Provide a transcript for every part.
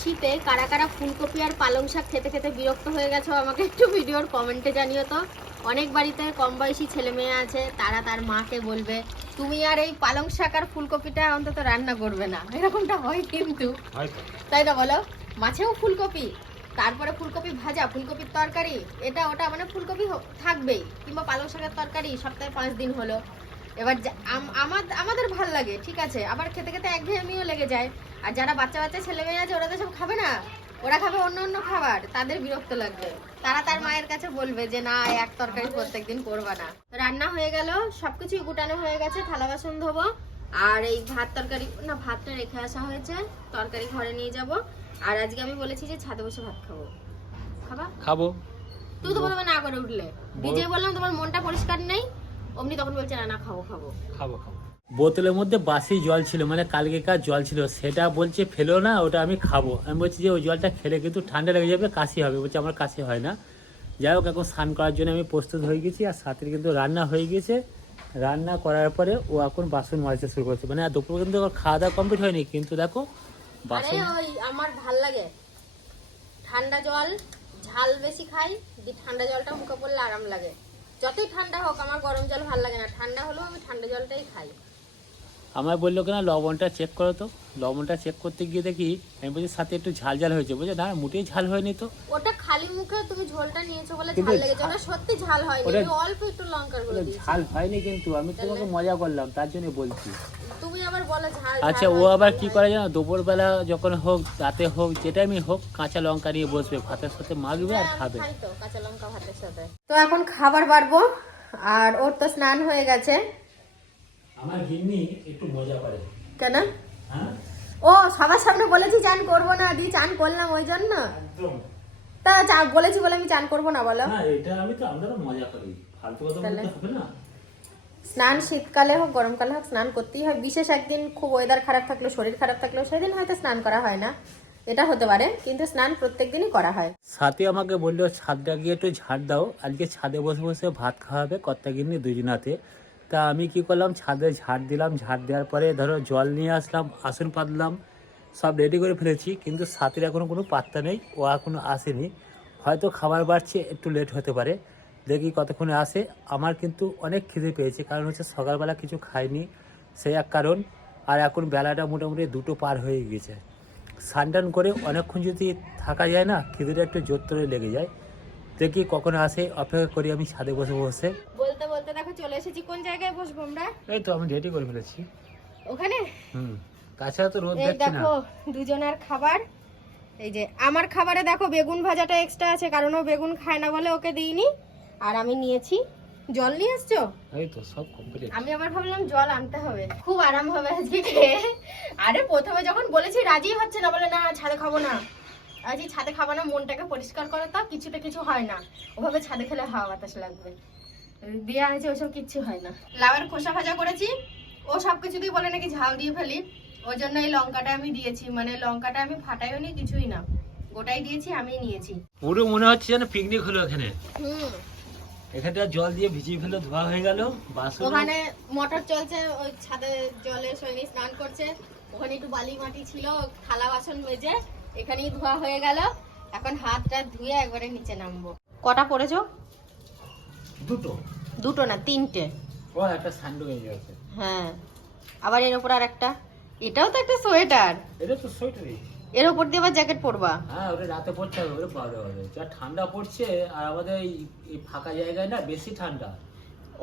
শীতে কারা কারা ফুলকপি আর পালং শাক খেতে খেতে বিরক্ত হয়ে গেছো আমাকে একটু ভিডিওর কমেন্টে জানিও তো। অনেক বাড়িতে কম বয়সী ছেলে মেয়ে আছে তারা তার মাকে বলবে তুমি আর এই পালং শাক আর ফুলকপিটা অন্তত রান্না করবে না। এরকমটা হয় কিন্তু। তাই না বলো মাছেও ফুলকপি তারপরে ফুলকপি ভাজা ফুলকপির তরকারি এটা ওটা মানে ফুলকপি থাকবেই কিংবা পালং শাকের তরকারি সপ্তাহে পাঁচ দিন হলো। এবার আম- আমার- আমাদের ভালো লাগে ঠিক আছে আবার খেতে খেতে একঘেয়েমিও লেগে যায়। আর যারা বাচ্চা বাচ্চা ছেলে মেয়ে আছে ওরা তো সব খাবে না। ওরা খাবে অন্য অন্য খাবার তাদের বিরক্ত লাগবে। তারা তার মায়ের কাছে বলবে যে না এক তরকারি প্রত্যেকদিন করবা না। রান্না হয়ে গেল সবকিছুই গুটানো হয়ে গেছে থালা বাসন ধোবো। আর এই ভাত তরকারি না ভাতটা রেখে আসা হয়েছে তরকারি ঘরে নিয়ে যাব। আর আজকে আমি বলেছি যে ছাদে বসে ভাত খাব। খাবা? খাব। তুই তো বলবে না করে উঠলে। নিজে বললাম তোমার মনটা পরিষ্কার নেই অমনি তখন বলছে না না খাব খাব। খাব খাব। বোতলের মধ্যে বাসি জল ছিল মানে কালকেকার জল ছিল। সেটা বলছে, ফেলো না, ওটা আমি খাব। আমি বলছি যে ওই জলটা খেলে কিন্তু ঠান্ডা লেগে যাবে, কাশি হবে। বলছে, আমার কাশি হয় না। যাই হোক, এখন স্নান করার জন্য আমি প্রস্তুত হয়ে গেছি, আর সাথে কিন্তু রান্না হয়ে গেছে। রান্না করার পরে ও এখন বাসন মাজতে শুরু করছে। মানে দুপুর কিন্তু খাওয়া দাওয়া কমপ্লিট হয়নি, কিন্তু দেখো, বাসন আমার ভালো লাগে। ঠান্ডা জল, ঝাল বেশি খাই, দি ঠান্ডা জলটা মুখে পড়লে আরাম লাগে। যতই ঠান্ডা হোক, আমার গরম জল ভালো লাগে না। ঠান্ডা হলেও আমি ঠান্ডা জলটাই খাই। আমার বলল কিনা লবণটা চেক করো তো? লবণটা চেক করতে গিয়ে দেখি আমি বলছি সাথে একটু ঝাল ঝাল হয়েছে। বুঝলে না মোটেই ঝাল হয়নি তো। ওটা খালি মুখে তুমি ঝোলটা নিয়েছো বলে ঝাল লেগেছে। ওটা সত্যি ঝাল হয়নি। ওটা- অল্প একটু লঙ্কার গুঁড়ো দিয়েছি। ঝাল হয়নি কিন্তু আমি তোমাকে মজা করলাম তার জন্য বলছি। তুমি আবার বলো ঝাল আচ্ছা ও আবার কি হয়। করে জানো? দুপুরবেলা যখন হোক রাতে হোক যেটা আমি হোক কাঁচা লঙ্কা নিয়ে বসবে। ভাতের সাথে মাখবে আর হ্যাঁ, খাবে। খাই তো কাঁচা লঙ্কা ভাতের সাথে। তো এখন খাবার বাড়বো আর ওর তো স্নান হয়ে গেছে। আমার গিন্নি একটু মজা করে। কেন? হ্যাঁ? ও সবার সামনে বলেছি চান করব না দি চান করলাম ওই জন্য। একদম। তা চা- বলেছি বলে আমি চান করব না বলো। না এটা আমি তো আমরা মজা করি। ফালতু কথা বলতে হবে না। স্নান শীতকালে হোক গরমকালে হোক স্নান করতেই হয়। বিশেষ একদিন খুব ওয়েদার খারাপ থাকল শরীর খারাপ থাকলেও সেদিন হয়তো স্নান করা হয় না। এটা হতে পারে কিন্তু স্নান প্রত্যেক দিনই করা হয়। সাথে আমাকে বলল ছাদটা গিয়ে একটু ঝাড় দাও। আজকে ছাদে বসে বসে ভাত খাওয়াবে কর্তা গিন্নি দুজনাতে। তা আমি কি করলাম? ছাদে ঝাড় দিলাম, ঝাড় দেওয়ার পরে ধরো জল নিয়ে আসলাম আসন পাতলাম, সব রেডি করে ফেলেছি, কিন্তু সাথের এখনও কোনো পাত্তা নেই, ও এখনও আসেনি। হয়তো খাবার বাড়ছে, একটু লেট হতে পারে। দেখি কতক্ষণে আসে। আমার কিন্তু অনেক খিদে পেয়েছে, কারণ হচ্ছে সকালবেলা কিছু খাইনি সেই এক কারণ। আর এখন বেলাটা মোটামুটি দুটো পার হয়ে গেছে স্নান করে অনেকক্ষণ যদি থাকা যায় না, খিদেটা একটু জোর লেগে যায়। দেখি কখন আসে, অপেক্ষা করি আমি ছাদে বসে বসে। বলতে দেখো চলে এসেছি। কোন জায়গায় বসবো আমরা? এই তো আমি রেডি করে ফেলেছি। ওখানে? হুম তাছাড়া তো রোদ দেখছি না। দেখো দুজনের খাবার। এই যে আমার খাবারে দেখো বেগুন ভাজাটা এক্সট্রা আছে কারণ ও বেগুন খায় না বলে ওকে দিইনি। আর আমি নিয়েছি। জল নিয়ে এসছো? এই তো সব কমপ্লিট আমি আবার ভাবলাম জল আনতে হবে। খুব আরাম হবে আজকে। খেয়ে আরে প্রথমে যখন বলেছি রাজি হচ্ছে না বলে না ছাদে খাব না। আজকে ছাদে খাব না মনটাকে পরিষ্কার করো তা কিছুতে কিছু হয় না। ওভাবে ছাদে খেলে হাওয়া বাতাস লাগবে। দেওয়া হয়েছে ওসব কিচ্ছু হয় না। লাউয়ের খোসা ভাজা করেছি ও সব কিছুতেই বলে নাকি ঝাল দিয়ে ফেলি। ওই জন্য এই লঙ্কাটা আমি দিয়েছি মানে লঙ্কাটা আমি ফাটাইও নি কিছুই না। গোটাই দিয়েছি আমি নিয়েছি। পুরো মনে হচ্ছে যেন পিকনিক হলো এখানে। হুম। এখানটা জল দিয়ে ভিজিয়ে ফেলে ধোয়া হয়ে গেল বাসন ওখানে মোটর চলছে ওই ছাদে জলে সৈনিক স্নান করছে। ওখানে একটু বালি মাটি ছিল থালা বাসন মেজে এখানেই ধোয়া হয়ে গেল। এখন হাত টাত ধুয়ে একবারে নিচে নামবো। কটা পড়েছো? দুটো? দুটো না তিনটে। ও একটা সান্ডু হয়ে গেছে। হ্যাঁ। আবার এর উপর আর একটা এটাও তো একটা সোয়েটার। এটা তো সোয়েটারই। এর উপর দিয়ে আবার জ্যাকেট পরবা। হ্যাঁ ওটা রাতে পড়তে হবে ওটা বারো হবে যা ঠান্ডা পড়ছে আর আমাদের এই এই ফাঁকা জায়গায় না বেশি ঠান্ডা।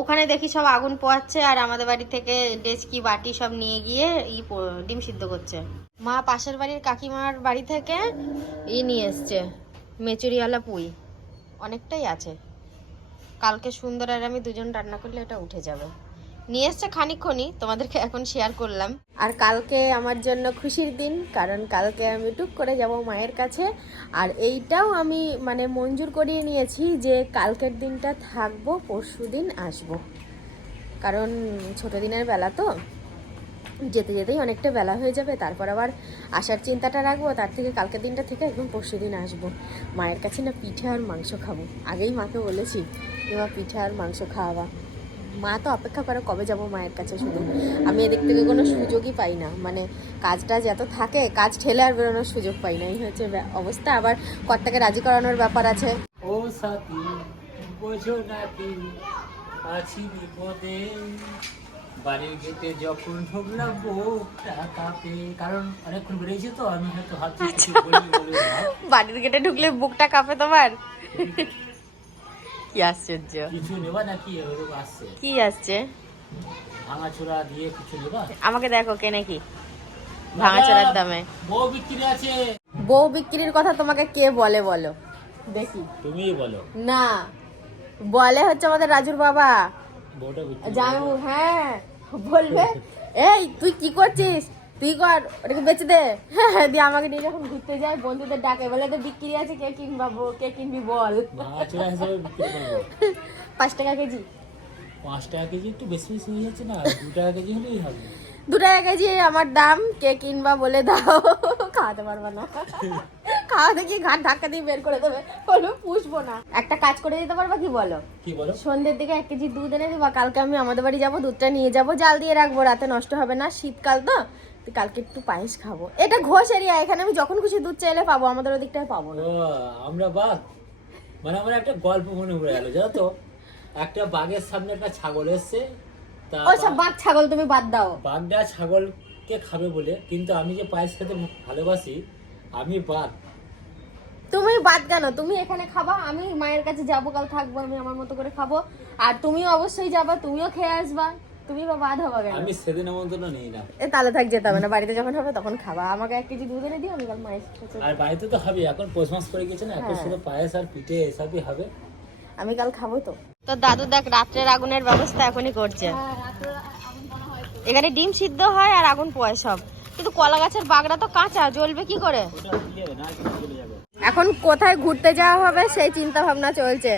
ওখানে দেখি সব আগুন পোয়াচ্ছে আর আমাদের বাড়ি থেকে ডেচকি বাটি সব নিয়ে গিয়ে ই ডিম সিদ্ধ করছে। মা পাশের বাড়ির কাকিমার বাড়ি থেকে ই নিয়ে এসছে মেচুরিওয়ালা পুই। অনেকটাই আছে। কালকে সুন্দর আর আমি দুজন রান্না করলে এটা উঠে যাবে। নিয়ে এসছে খানিকক্ষণই, তোমাদেরকে এখন শেয়ার করলাম। আর কালকে আমার জন্য খুশির দিন, কারণ কালকে আমি টুক করে যাব মায়ের কাছে। আর এইটাও আমি মানে মঞ্জুর করিয়ে নিয়েছি যে কালকের দিনটা থাকব পরশু দিন আসব। কারণ ছোটো দিনের বেলা তো। যেতে যেতেই অনেকটা বেলা হয়ে যাবে, তারপর আবার আসার চিন্তাটা রাখব, তার থেকে কালকের দিনটা থেকে একদম পরশু দিন আসব। মায়ের কাছে না পিঠে আর মাংস খাব। আগেই মাকে বলেছি যে, মা, পিঠে আর মাংস খাওয়াবা। মা তো অপেক্ষা করে, কবে যাব মায়ের কাছে? শুধু আমি এদিক থেকে কোনো সুযোগই পাই না। মানে কাজ টাজ এত থাকে, কাজ ঠেলে আর বেরোনোর সুযোগ পাই না। এই হচ্ছে অবস্থা। আবার কর্তাকে রাজি করানোর ব্যাপার আছে। ও সাথী, বোঝো আছি বিপদে। বাড়ির গেটে যখন ঢুকলাম বুকটা কাঁপে। কারণ অনেকক্ষণ বেরিয়েছে তো আমি হয়তো হাত না। বাড়ির গেটে ঢুকলে বুকটা কাঁপে তোমার? কি আশ্চর্য। কিছু নেবা নাকি? এরকম আসছে। কি আসছে? ভাঙাচোরা দিয়ে কিছু নেবা? আমাকে দেখো কে নাকি? ভাঙাচোরার দামে। বউ বিক্রি আছে। বউ বিক্রির কথা তোমাকে কে বলে বলো? দেখি। তুমিই বলো। না। বলে হচ্ছে আমাদের রাজুর বাবা। বউটা হ্যাঁ বলবে এই তুই কি করছিস? তুই কর ওটাকে বেচে দে। হ্যাঁ দিয়ে আমাকে নিয়ে যখন ঘুরতে যায় বন্ধুদের ডাকে বলে তো বিক্রি আছে কে কিনবা কে কিনবি বল? পাঁচ টাকা কেজি। পাঁচ টাকা কেজি একটু বেশি বেশি হয়ে যাচ্ছে না দু টাকা কেজি হলেই হবে। দু টাকা কেজি আমার দাম কে কিনবা বলে দাও খাওয়াতে পারব না। খাওয়াতে কি ঘাট ধাক্কা দিয়ে বের করে দেবে। বলো পুষবো না। একটা কাজ করে দিতে পারবা কি বলো? কি বলো? সন্ধ্যের দিকে এক কেজি দুধ এনে দিবা। কালকে আমি আমাদের বাড়ি যাব দুধটা নিয়ে যাব জাল দিয়ে রাখব। রাতে নষ্ট হবে না। শীতকাল তো। তো কালকে একটু পায়েস খাব। এটা ঘোষ এরিয়া। এখানে আমি যখন খুশি দুধ চাইলে পাবো। আমাদের ওদিকটায় পাবো না। ও আমরা বাঘ মানে আমার একটা গল্প মনে পড়ে গেল জানো তো? একটা বাঘের সামনে একটা ছাগল এসছে। তা সব বাদ ছাগল তুমি বাদ দাও। বাঘটা ছাগলকে খাবে বলে কিন্তু আমি যে পায়েস খেতে ভালোবাসি আমি বাঘ। তুমি বাদ কেন? তুমি এখানে খাবা আমি মায়ের কাছে যাব কাল থাকব আমি আমার মতো করে খাব। আর তুমিও অবশ্যই যাবা তুমিও খেয়ে আসবা। তুমি বা বাদ হবা কেন? আমি সেদিন আমন্ত্রণ নেই না। এ তাহলে থাক যেতে হবে না। বাড়িতে যখন হবে তখন খাবা। আমাকে এক কেজি দুধ এনে দিও আমি কাল মায়ের কাছে আর বাড়িতে তো হবে এখন পৌষ মাস পড়ে গেছে না এখন হ্যাঁ। শুধু পায়েস আর পিঠে এসবই হবে। আমি কাল খাব তো। তো দাদু দেখ রাত্রের আগুনের ব্যবস্থা এখনই করছে। এখানে ডিম সিদ্ধ হয় আর আগুন পোয় সব। কিন্তু কলা গাছের বাগড়া তো কাঁচা জ্বলবে কি করে? এখন কোথায় ঘুরতে যাওয়া হবে সেই চিন্তা ভাবনা চলছে।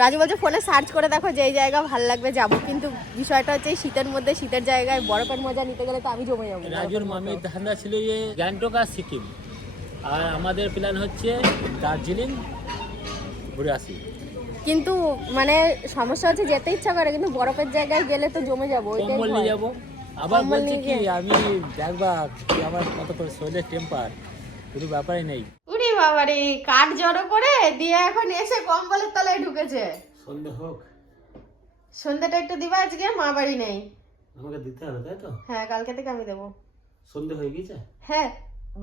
রাজু বলছে ফোনে সার্চ করে দেখো যেই জায়গা ভালো লাগবে যাব। কিন্তু বিষয়টা হচ্ছে শীতের মধ্যে শীতের জায়গায় বরফের মজা নিতে গেলে তো আমি জমে যাব। রাজুর মামির ধান্দা ছিল যে গ্যাংটক আর সিকিম। আর আমাদের প্ল্যান হচ্ছে দার্জিলিং ঘুরে আসি। কিন্তু মানে সমস্যা হচ্ছে যেতে ইচ্ছা করে কিন্তু বরফের জায়গায় গেলে তো জমে যাব ওইটাই কম্বল নিয়ে যাব। আবার বলছে কি আমি দেখবা কি আমার কত করে শরীরের টেম্পার কোনো ব্যাপারই নেই। উরি বাবারে কাঠ জড়ো করে দিয়ে এখন এসে কম্বলের তলায় ঢুকেছে। সন্ধে হোক। সন্ধ্যাটা একটু দিবা আজকে মা বাড়ি নেই। আমাকে দিতে হবে তাই তো? হ্যাঁ কালকে থেকে আমি দেবো। সন্ধে হয়ে গেছে হ্যাঁ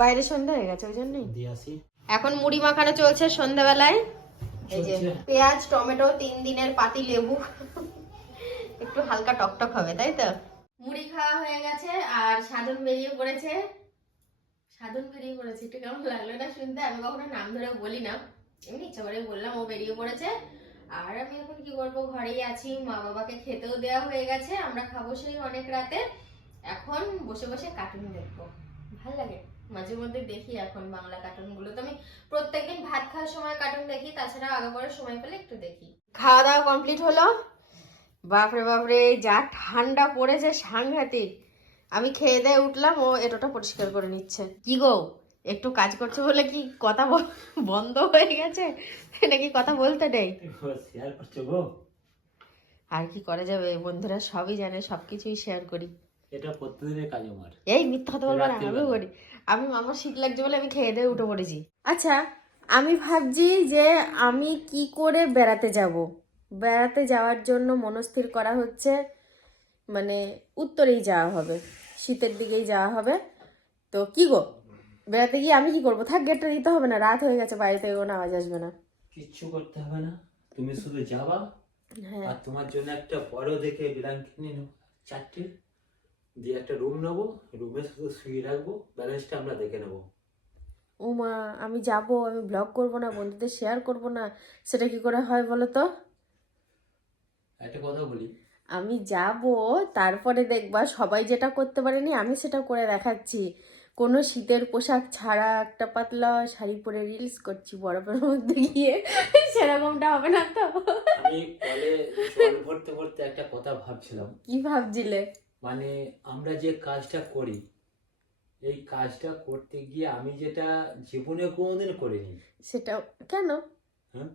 বাইরে সন্ধ্যা হয়ে গেছে ওই জন্যই। দিয়ে আসি। এখন মুড়ি মাখানো চলছে সন্ধ্যাবেলায়। এই যে পেঁয়াজ টমেটো তিন দিনের পাতি লেবু। একটু হালকা টকটক হবে তাই তো? মুড়ি খাওয়া হয়ে গেছে আর সাধন বেরিয়ে পড়েছে। সাধন বেরিয়ে পড়েছে, একটু কেমন লাগল না শুনতে? আমি কখনো নাম ধরে বলি না। এমনি ইচ্ছা করে বললাম, ও বেরিয়ে পড়েছে। আর আমি এখন কি করব? ঘরেই আছি, মা বাবাকে খেতেও দেওয়া হয়ে গেছে, আমরা খাব সেই অনেক রাতে। এখন বসে বসে কার্টুন দেখব। ভালো লাগে। মাঝে মধ্যে দেখি এখন বাংলা কার্টুনগুলো। তো আমি প্রত্যেকদিন ভাত খাওয়ার সময় কার্টুন দেখি তাছাড়া আগে পরে সময় পেলে একটু দেখি। খাওয়া দাওয়া কমপ্লিট হলো? বাপরে বাপরে যা ঠান্ডা পড়েছে সাংঘাতিক। আমি খেয়ে দিয়ে উঠলাম ও এটোটা পরিষ্কার করে নিচ্ছে। কি গো একটু কাজ করছে বলে কি কথা বন্ধ হয়ে গেছে? নাকি কথা বলতে নেই? গো? আর কি করা যাবে বন্ধুরা সবই জানে সবকিছুই শেয়ার করি। এটা প্রতিদিনের কাজ আমার। এই মিথ্যা কথা বলব না রাত্রিবেলা। করি। আমি আমার শীত লাগছে বলে আমি খেয়ে দিয়ে উঠে পড়েছি। আচ্ছা আমি ভাবছি যে আমি কি করে বেড়াতে যাব? বেড়াতে যাওয়ার জন্য মনস্থির করা হচ্ছে মানে উত্তরেই যাওয়া হবে শীতের দিকেই যাওয়া হবে। তো কি গো? বেড়াতে গিয়ে আমি কি করব? থাক গেটটা দিতে হবে না রাত হয়ে গেছে বাইরে থেকে কোনো আওয়াজ আসবে না। কিচ্ছু করতে হবে না তুমি শুধু যাবা। হ্যাঁ। আর তোমার জন্য একটা বড় দেখে ব্ল্যাঙ্কেট নিয়ে নেব চারটে। দিয়ে একটা রুম নেব রুমে শুধু শুয়ে রাখব ব্যালেন্সটা আমরা দেখে নেব। ও মা আমি যাব আমি ব্লগ করব না বন্ধুদের শেয়ার করব না সেটা কি করে হয় বলো তো? একটা কথা বলি। আমি যাব তারপরে দেখবা সবাই যেটা করতে পারেনি আমি সেটা করে দেখাচ্ছি। কোনো শীতের পোশাক ছাড়া একটা পাতলা শাড়ি পরে রিলস করছি বরফের মধ্যে গিয়ে সেরকমটা হবে না তো। আমি কলে জল ভরতে ভরতে একটা কথা ভাবছিলাম। কি ভাবছিলে? মানে আমরা যে কাজটা করি এই কাজটা করতে গিয়ে আমি যেটা জীবনে কোনোদিন করিনি। সেটা কেন? হ্যাঁ?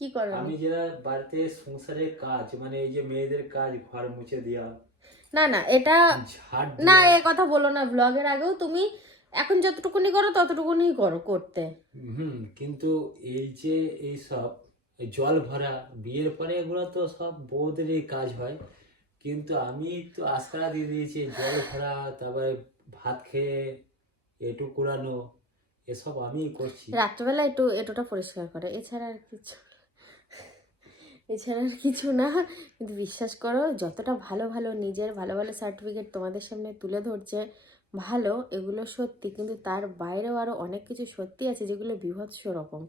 কি করো? আমি যেটা বাড়িতে সংসারের কাজ মানে এই যে মেয়েদের কাজ ঘর মুছে দেওয়া না না এটা না এ কথা বলো না। ব্লগের আগেও তুমি এখন যতটুকুনি করো ততটুকুনি করো করতে। হুম কিন্তু এই যে এই সব জল ভরা বিয়ের পরে এগুলো তো সব বউদেরই কাজ হয়। কিন্তু আমি তো আশকারা দিয়ে দিয়েছি জল ভরা তারপরে ভাত খেয়ে এটু কুড়ানো এসব আমি করছি। রাত্রেবেলা একটু এটোটা পরিষ্কার করে এছাড়া আর কিছু এছাড়া কিছু না। কিন্তু বিশ্বাস করো যতটা ভালো ভালো নিজের ভালো ভালো সার্টিফিকেট তোমাদের সামনে তুলে ধরছে ভালো এগুলো সত্যি। কিন্তু তার বাইরেও আরও অনেক কিছু সত্যি আছে যেগুলো বিভৎস রকম।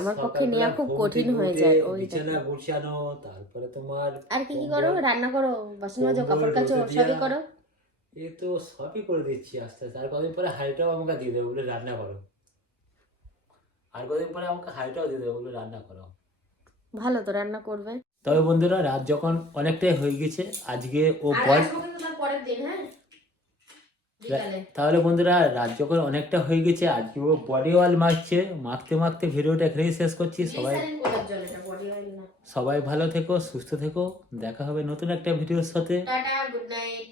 আমার পক্ষে নেওয়া খুব কঠিন হয়ে যায়, ওই বিছানা গুছানো তারপরে তোমার আর কি কি করো? রান্না করো বাসন মাজো কাপড় কাচো সবই করো? এ তো সবই করে দিচ্ছি আস্তে আস্তে। আর কদিন পরে হাইটাও আমাকে দিয়ে দেবে বলে রান্না করো। আর কদিন পরে আমাকে হাইটাও দিয়ে দেবে বলে রান্না করো। ভালো তো রান্না করবে। তবে বন্ধুরা রাত যখন অনেকটাই হয়ে গেছে আজকে ও পরের দিন হ্যাঁ? তাহলে বন্ধুরা রাত যখন অনেকটা হয়ে গেছে আজকে ও বডি অয়েল মাখছে মাখতে মাখতে ভিডিওটা এখানেই শেষ করছি। সবাই সবাই ভালো থেকো সুস্থ থেকো। দেখা হবে নতুন একটা ভিডিওর সাথে। Tata good night